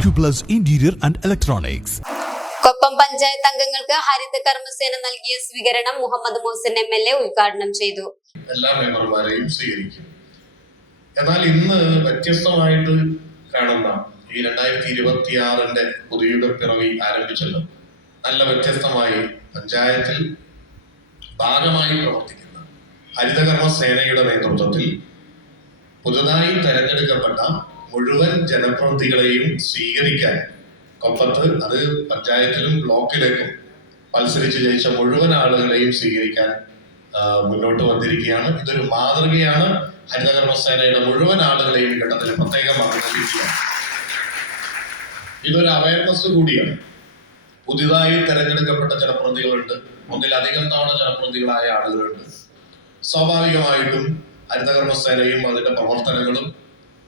Acuplus interior and Electronics. Koppam panchayat അംഗങ്ങൾക്ക് ഹരിത കർമ്മസേന നൽകിയ സ്വീകരണം Muhammad Mohsin M L A ഉദ്ഘാടനം ചെയ്തു. എല്ലാ മെമ്പർമാരെയും സ്വീകരിക്കും. എന്നാൽ ഇന്ന് വ്യത്യസ്തമായിട്ട് കാണുന്ന ഈ രണ്ടായിരത്തി ഇരുപത്തി ആറിന്റെ പുതിയ പിറവി ആരംഭിച്ചല്ലോ. നല്ല വ്യത്യസ്തമായി പഞ്ചായത്തിൽ ഭാഗമായി പ്രവർത്തിക്കുന്ന ഹരിതകർമ്മ സേനയുടെ നേതൃത്വത്തിൽ പുതുതായി തെരഞ്ഞെടുക്കപ്പെട്ട മുഴുവൻ ജനപ്രതിനിധികളെയും സ്വീകരിക്കാൻ കൊപ്പത്ത് അത് പഞ്ചായത്തിലും ബ്ലോക്കിലേക്കും മത്സരിച്ച് ജയിച്ച മുഴുവൻ ആളുകളെയും സ്വീകരിക്കാൻ മുന്നോട്ട് വന്നിരിക്കുകയാണ്. ഇതൊരു മാതൃകയാണ്. ഹരിതകർമ്മസേനയുടെ മുഴുവൻ ആളുകളെയും ഘട്ടത്തിൽ പ്രത്യേകം അഭിനന്ദിക്കുകയാണ് ഇതൊരു അവയർനെസ് കൂടിയാണ്. പുതിയതായി തെരഞ്ഞെടുക്കപ്പെട്ട ജനപ്രതിനിധികളുണ്ട്. ഒന്നിലധികം തവണ ജനപ്രതിനിധികളായ ആളുകളുണ്ട്. സ്വാഭാവികമായിട്ടും ഹരിതകർമ്മസേനയും അതിന്റെ പ്രവർത്തനങ്ങളും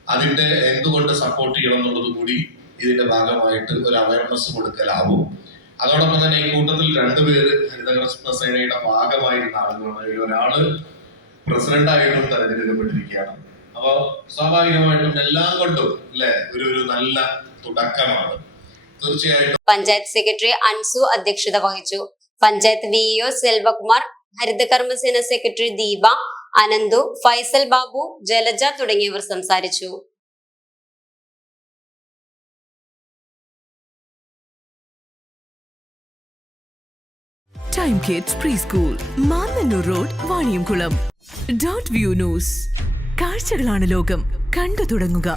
അതിന്റെ എന്തുകൊണ്ട് സപ്പോർട്ട് ചെയ്യണം എന്നുള്ളത് കൂടി ഇതിന്റെ ഭാഗമായിട്ട് ഒരു അവയർനെസ് കൊടുക്കലാവും. അതോടൊപ്പം തന്നെ ഈ കൂട്ടത്തിൽ രണ്ടുപേര് ഹരിതകർമ്മ സേനയുടെ ഭാഗമായിരുന്ന ആളുകളാണ്. അതിൽ ഒരാൾ പ്രസിഡന്റായിട്ടും തെരഞ്ഞെടുക്കപ്പെട്ടിരിക്കുകയാണ്. അപ്പോ സ്വാഭാവികമായിട്ടും എല്ലാം കൊണ്ടും അല്ലെ ഒരു ഒരു നല്ല തുടക്കമാണ്. തീർച്ചയായിട്ടും പഞ്ചായത്ത് സെക്രട്ടറി അൻസു അധ്യക്ഷത വഹിച്ചു. പഞ്ചായത്ത് വിഇഒ സെൽവകുമാർ ഹരിതകർമ്മസേന സെക്രട്ടറി ദീപ അനന്തു ഫൈസൽ ബാബു ജലജ തുടങ്ങിയവർ സംസാരിച്ചു. Time kids preschool Mannannur road Vaniyamkulam dot view news കാഴ്ചകളാണ് ലോകം. കണ്ടു തുടങ്ങുക.